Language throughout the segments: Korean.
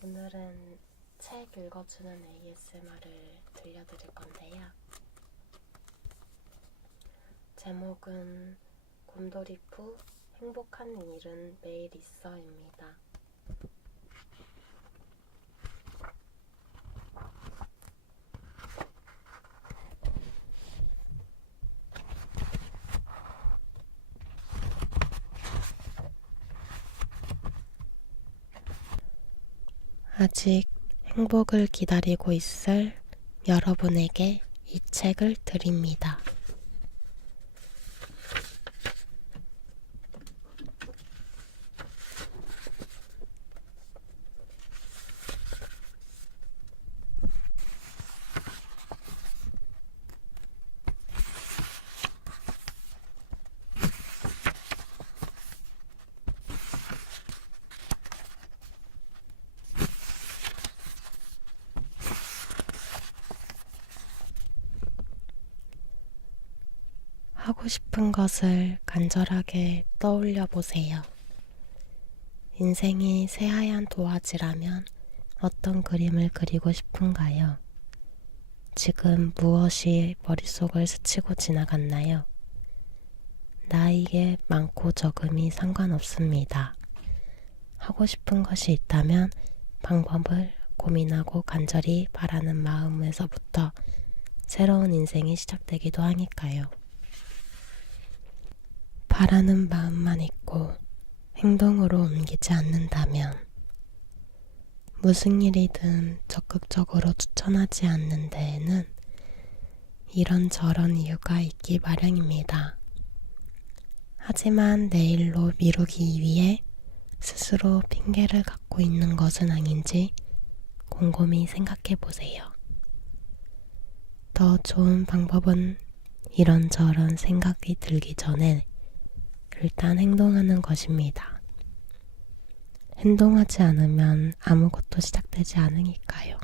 오늘은 책 읽어주는 ASMR을 들려드릴 건데요. 제목은 곰돌이푸 행복한 일은 매일 있어입니다. 아직 행복을 기다리고 있을 여러분에게 이 책을 드립니다. 하고 싶은 것을 간절하게 떠올려 보세요. 인생이 새하얀 도화지라면 어떤 그림을 그리고 싶은가요? 지금 무엇이 머릿속을 스치고 지나갔나요? 나이에 많고 적음이 상관없습니다. 하고 싶은 것이 있다면 방법을 고민하고 간절히 바라는 마음에서부터 새로운 인생이 시작되기도 하니까요. 바라는 마음만 있고 행동으로 옮기지 않는다면 무슨 일이든 적극적으로 추천하지 않는 데에는 이런저런 이유가 있기 마련입니다. 하지만 내일로 미루기 위해 스스로 핑계를 갖고 있는 것은 아닌지 곰곰이 생각해 보세요. 더 좋은 방법은 이런저런 생각이 들기 전에 일단 행동하는 것입니다. 행동하지 않으면 아무것도 시작되지 않으니까요.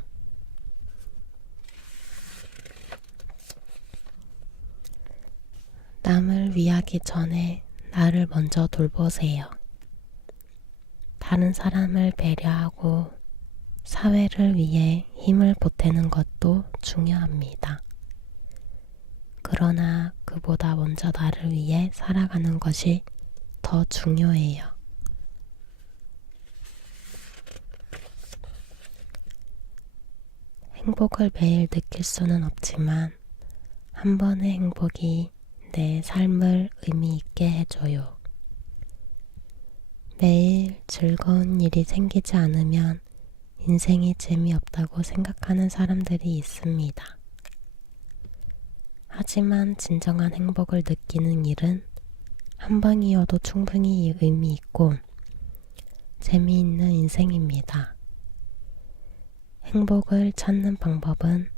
남을 위하기 전에 나를 먼저 돌보세요. 다른 사람을 배려하고 사회를 위해 힘을 보태는 것도 중요합니다. 그러나 그보다 먼저 나를 위해 살아가는 것이 더 중요해요. 행복을 매일 느낄 수는 없지만 한 번의 행복이 내 삶을 의미 있게 해줘요. 매일 즐거운 일이 생기지 않으면 인생이 재미없다고 생각하는 사람들이 있습니다. 하지만 진정한 행복을 느끼는 일은 한 번이어도 충분히 의미 있고 재미있는 인생입니다. 행복을 찾는 방법은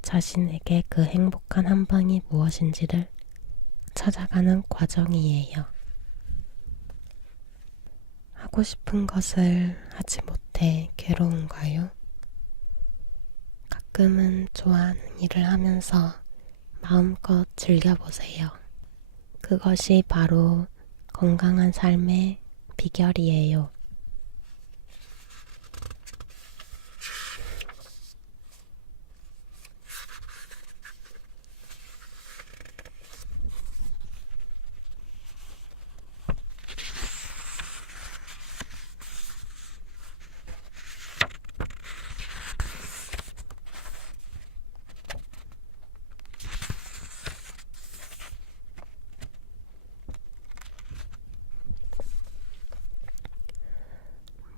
자신에게 그 행복한 한 번이 무엇인지를 찾아가는 과정이에요. 하고 싶은 것을 하지 못해 괴로운가요? 가끔은 좋아하는 일을 하면서 마음껏 즐겨보세요. 그것이 바로 건강한 삶의 비결이에요.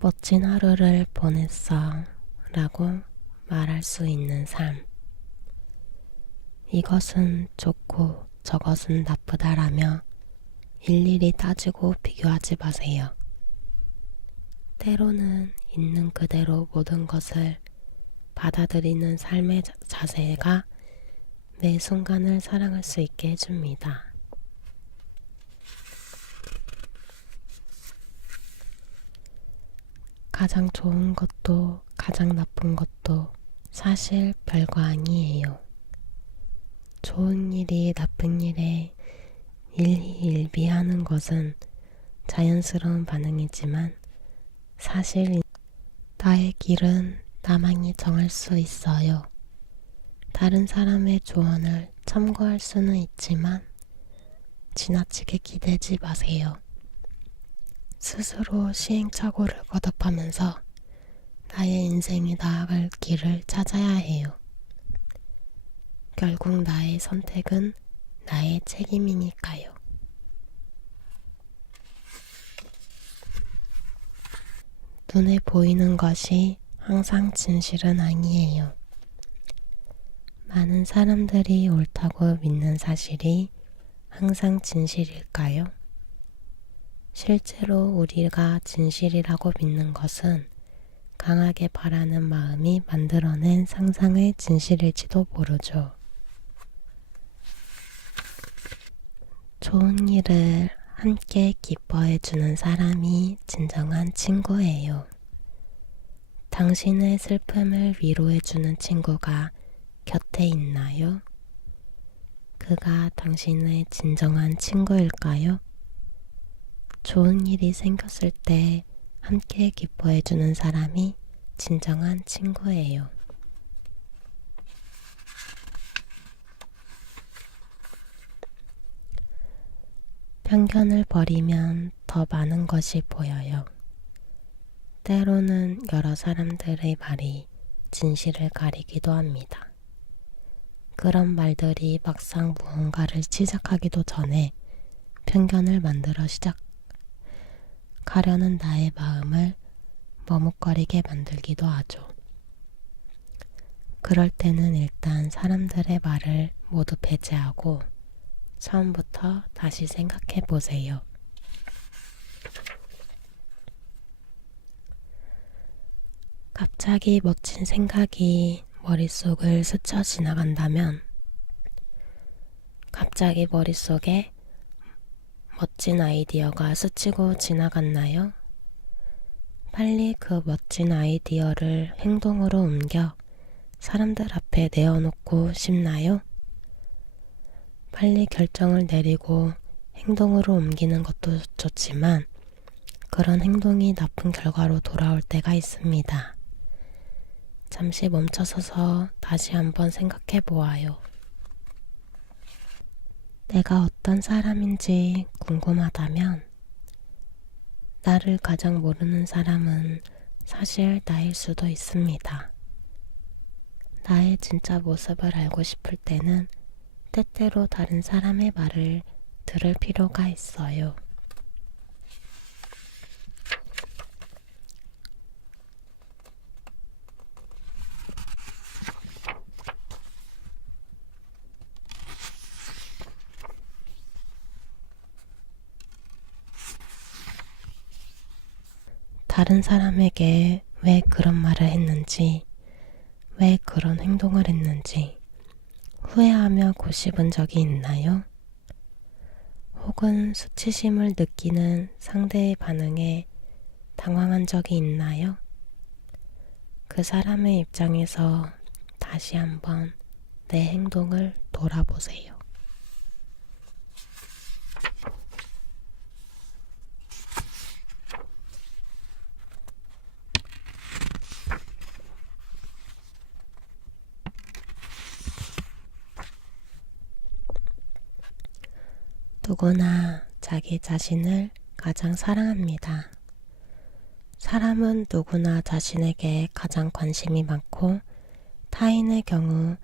멋진 하루를 보냈어 라고 말할 수 있는 삶. 이것은 좋고 저것은 나쁘다라며 일일이 따지고 비교하지 마세요. 때로는 있는 그대로 모든 것을 받아들이는 삶의 자세가 매 순간을 사랑할 수 있게 해줍니다. 가장 좋은 것도 가장 나쁜 것도 사실 별거 아니에요. 좋은 일이 나쁜 일에 일희일비하는 것은 자연스러운 반응이지만 사실 나의 길은 나만이 정할 수 있어요. 다른 사람의 조언을 참고할 수는 있지만 지나치게 기대지 마세요. 스스로 시행착오를 거듭하면서 나의 인생이 나아갈 길을 찾아야 해요. 결국 나의 선택은 나의 책임이니까요. 눈에 보이는 것이 항상 진실은 아니에요. 많은 사람들이 옳다고 믿는 사실이 항상 진실일까요? 실제로 우리가 진실이라고 믿는 것은 강하게 바라는 마음이 만들어낸 상상의 진실일지도 모르죠. 좋은 일을 함께 기뻐해주는 사람이 진정한 친구예요. 당신의 슬픔을 위로해주는 친구가 곁에 있나요? 그가 당신의 진정한 친구일까요? 좋은 일이 생겼을 때 함께 기뻐해주는 사람이 진정한 친구예요. 편견을 버리면 더 많은 것이 보여요. 때로는 여러 사람들의 말이 진실을 가리기도 합니다. 그런 말들이 막상 무언가를 시작하기도 전에 편견을 만들어 시작하려는 나의 마음을 머뭇거리게 만들기도 하죠. 그럴 때는 일단 사람들의 말을 모두 배제하고 처음부터 다시 생각해 보세요. 갑자기 멋진 생각이 머릿속을 스쳐 지나간다면, 갑자기 머릿속에 멋진 아이디어가 스치고 지나갔나요? 빨리 그 멋진 아이디어를 행동으로 옮겨 사람들 앞에 내어놓고 싶나요? 빨리 결정을 내리고 행동으로 옮기는 것도 좋지만 그런 행동이 나쁜 결과로 돌아올 때가 있습니다. 잠시 멈춰서서 다시 한번 생각해 보아요. 내가 어떤 사람인지 궁금하다면 나를 가장 모르는 사람은 사실 나일 수도 있습니다. 나의 진짜 모습을 알고 싶을 때는 때때로 다른 사람의 말을 들을 필요가 있어요. 다른 사람에게 왜 그런 말을 했는지, 왜 그런 행동을 했는지 후회하며 고집은 적이 있나요? 혹은 수치심을 느끼는 상대의 반응에 당황한 적이 있나요? 그 사람의 입장에서 다시 한번 내 행동을 돌아보세요. 누구나 자기 자신을 가장 사랑합니다. 사람은 누구나 자신에게 가장 관심이 많고 타인의 경우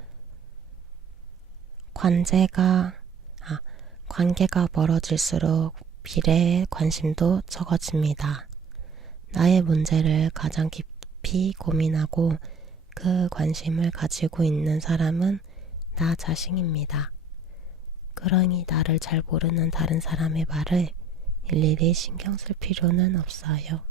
관계가 멀어질수록 미래의 관심도 적어집니다. 나의 문제를 가장 깊이 고민하고 그 관심을 가지고 있는 사람은 나 자신입니다. 그러니 나를 잘 모르는 다른 사람의 말을 일일이 신경 쓸 필요는 없어요.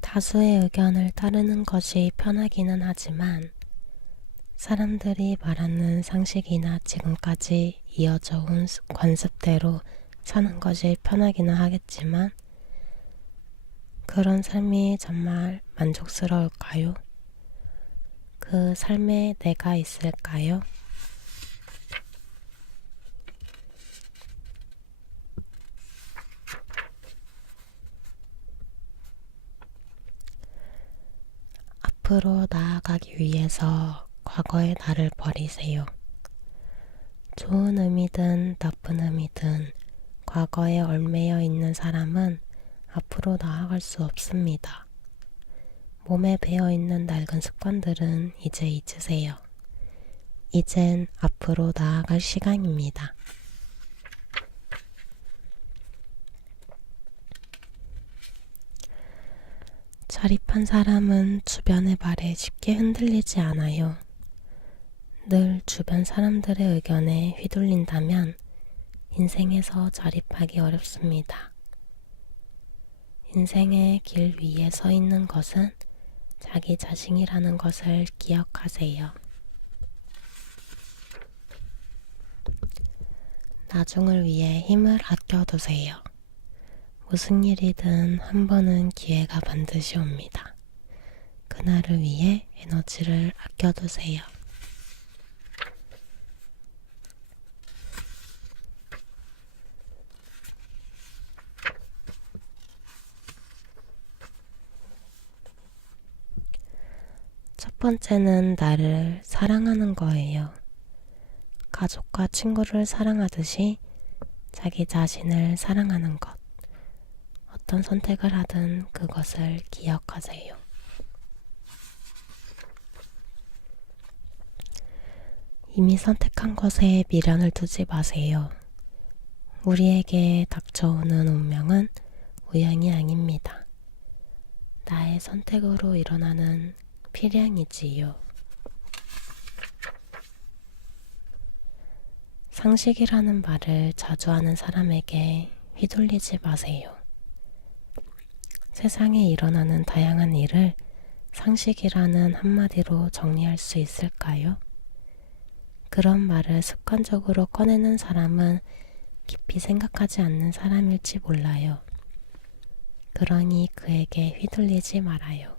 다수의 의견을 따르는 것이 편하기는 하지만 사람들이 말하는 상식이나 지금까지 이어져 온 관습대로 사는 것이 편하기는 하겠지만 그런 삶이 정말 만족스러울까요? 그 삶에 내가 있을까요? 앞으로 나아가기 위해서 과거의 나를 버리세요. 좋은 의미든 나쁜 의미든 과거에 얽매여 있는 사람은 앞으로 나아갈 수 없습니다. 몸에 배어 있는 낡은 습관들은 이제 잊으세요. 이젠 앞으로 나아갈 시간입니다. 자립한 사람은 주변의 말에 쉽게 흔들리지 않아요. 늘 주변 사람들의 의견에 휘둘린다면 인생에서 자립하기 어렵습니다. 인생의 길 위에 서 있는 것은 자기 자신이라는 것을 기억하세요. 나중을 위해 힘을 아껴두세요. 무슨 일이든 한 번은 기회가 반드시 옵니다. 그날을 위해 에너지를 아껴두세요. 첫 번째는 나를 사랑하는 거예요. 가족과 친구를 사랑하듯이 자기 자신을 사랑하는 것. 어떤 선택을 하든 그것을 기억하세요. 이미 선택한 것에 미련을 두지 마세요. 우리에게 닥쳐오는 운명은 우연이 아닙니다. 나의 선택으로 일어나는 필양이지요. 상식이라는 말을 자주 하는 사람에게 휘둘리지 마세요. 세상에 일어나는 다양한 일을 상식이라는 한마디로 정리할 수 있을까요? 그런 말을 습관적으로 꺼내는 사람은 깊이 생각하지 않는 사람일지 몰라요. 그러니 그에게 휘둘리지 말아요.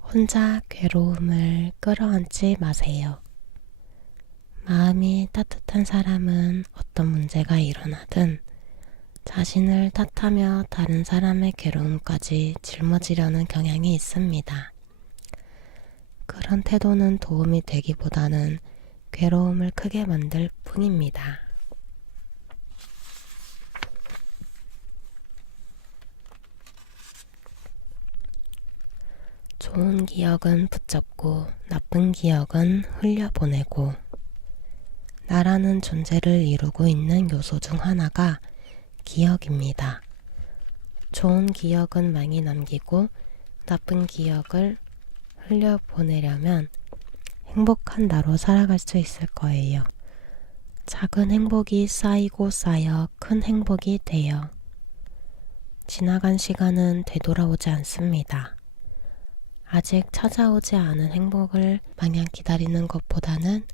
혼자 괴로움을 끌어안지 마세요. 마음이 따뜻한 사람은 어떤 문제가 일어나든 자신을 탓하며 다른 사람의 괴로움까지 짊어지려는 경향이 있습니다. 그런 태도는 도움이 되기보다는 괴로움을 크게 만들 뿐입니다. 좋은 기억은 붙잡고 나쁜 기억은 흘려보내고 나라는 존재를 이루고 있는 요소 중 하나가 기억입니다. 좋은 기억은 많이 남기고 나쁜 기억을 흘려보내려면 행복한 나로 살아갈 수 있을 거예요. 작은 행복이 쌓이고 쌓여 큰 행복이 돼요. 지나간 시간은 되돌아오지 않습니다. 아직 찾아오지 않은 행복을 마냥 기다리는 것보다는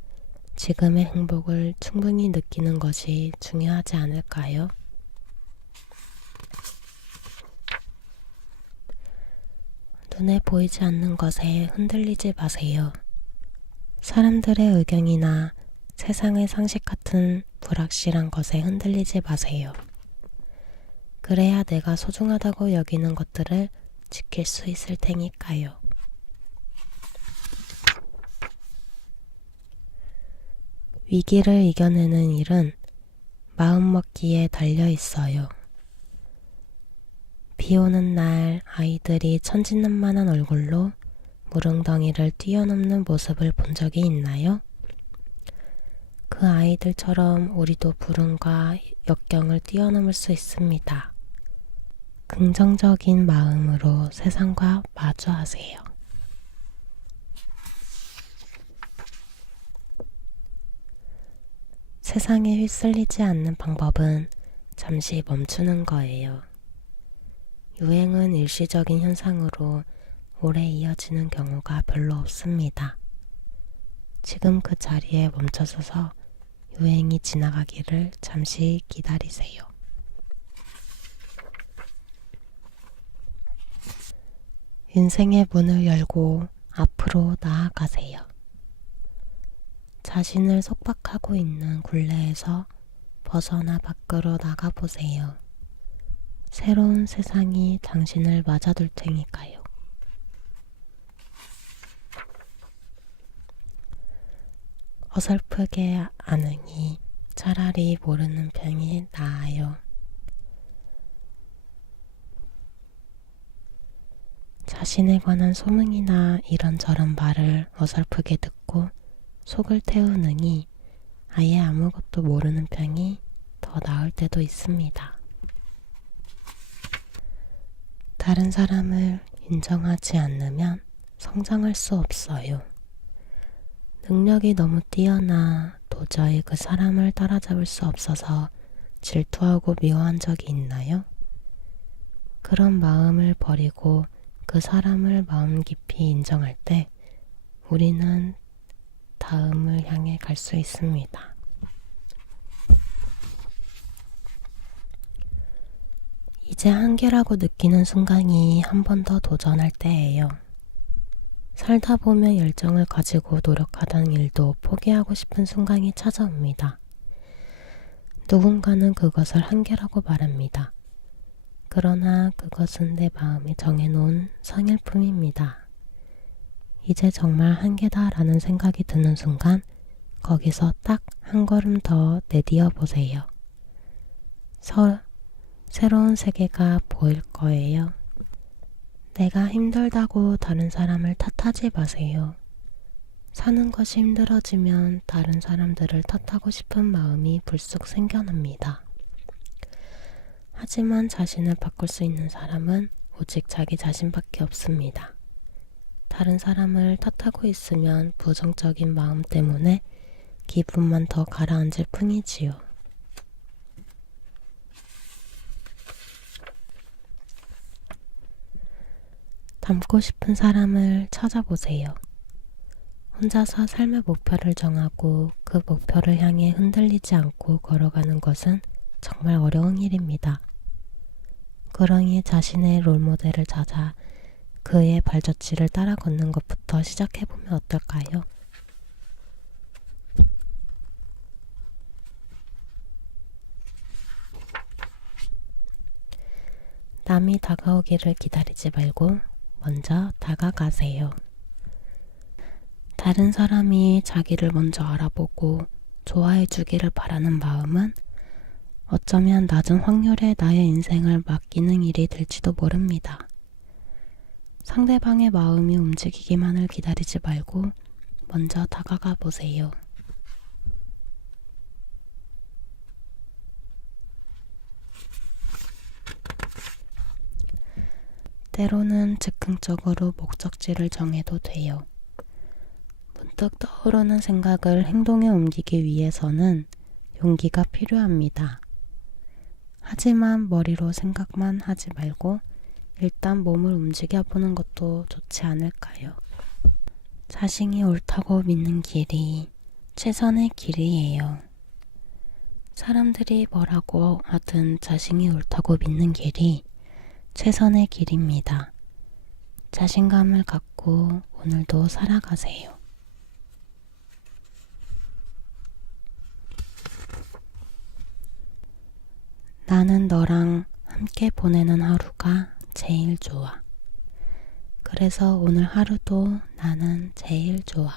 지금의 행복을 충분히 느끼는 것이 중요하지 않을까요? 눈에 보이지 않는 것에 흔들리지 마세요. 사람들의 의견이나 세상의 상식 같은 불확실한 것에 흔들리지 마세요. 그래야 내가 소중하다고 여기는 것들을 지킬 수 있을 테니까요. 위기를 이겨내는 일은 마음먹기에 달려 있어요. 비 오는 날 아이들이 천진난만한 얼굴로 무릉덩이를 뛰어넘는 모습을 본 적이 있나요? 그 아이들처럼 우리도 불운과 역경을 뛰어넘을 수 있습니다. 긍정적인 마음으로 세상과 마주하세요. 세상에 휩쓸리지 않는 방법은 잠시 멈추는 거예요. 유행은 일시적인 현상으로 오래 이어지는 경우가 별로 없습니다. 지금 그 자리에 멈춰서서 유행이 지나가기를 잠시 기다리세요. 인생의 문을 열고 앞으로 나아가세요. 자신을 속박하고 있는 굴레에서 벗어나 밖으로 나가보세요. 새로운 세상이 당신을 맞아둘 테니까요. 어설프게 아느니 차라리 모르는 편이 나아요. 자신에 관한 소문이나 이런저런 말을 어설프게 듣고 속을 태우느니 아예 아무것도 모르는 편이 더 나을 때도 있습니다. 다른 사람을 인정하지 않으면 성장할 수 없어요. 능력이 너무 뛰어나 도저히 그 사람을 따라잡을 수 없어서 질투하고 미워한 적이 있나요? 그런 마음을 버리고 그 사람을 마음 깊이 인정할 때 우리는 다음을 향해 갈 수 있습니다. 이제 한계라고 느끼는 순간이 한 번 더 도전할 때예요. 살다 보면 열정을 가지고 노력하던 일도 포기하고 싶은 순간이 찾아옵니다. 누군가는 그것을 한계라고 말합니다. 그러나 그것은 내 마음이 정해놓은 성일 뿐입니다. 이제 정말 한계다라는 생각이 드는 순간 거기서 딱 한 걸음 더 내디어 보세요. 새로운 세계가 보일 거예요. 내가 힘들다고 다른 사람을 탓하지 마세요. 사는 것이 힘들어지면 다른 사람들을 탓하고 싶은 마음이 불쑥 생겨납니다. 하지만 자신을 바꿀 수 있는 사람은 오직 자기 자신밖에 없습니다. 다른 사람을 탓하고 있으면 부정적인 마음 때문에 기분만 더 가라앉을 뿐이지요. 닮고 싶은 사람을 찾아보세요. 혼자서 삶의 목표를 정하고 그 목표를 향해 흔들리지 않고 걸어가는 것은 정말 어려운 일입니다. 그러니 자신의 롤모델을 찾아 그의 발자취를 따라 걷는 것부터 시작해보면 어떨까요? 남이 다가오기를 기다리지 말고 먼저 다가가세요. 다른 사람이 자기를 먼저 알아보고 좋아해 주기를 바라는 마음은 어쩌면 낮은 확률의 나의 인생을 맡기는 일이 될지도 모릅니다. 상대방의 마음이 움직이기만을 기다리지 말고 먼저 다가가 보세요. 때로는 즉흥적으로 목적지를 정해도 돼요. 문득 떠오르는 생각을 행동에 옮기기 위해서는 용기가 필요합니다. 하지만 머리로 생각만 하지 말고 일단 몸을 움직여보는 것도 좋지 않을까요? 자신이 옳다고 믿는 길이 최선의 길이에요. 사람들이 뭐라고 하든 자신이 옳다고 믿는 길이 최선의 길입니다. 자신감을 갖고 오늘도 살아가세요. 나는 너랑 함께 보내는 하루가 제일 좋아. 그래서 오늘 하루도 나는 제일 좋아.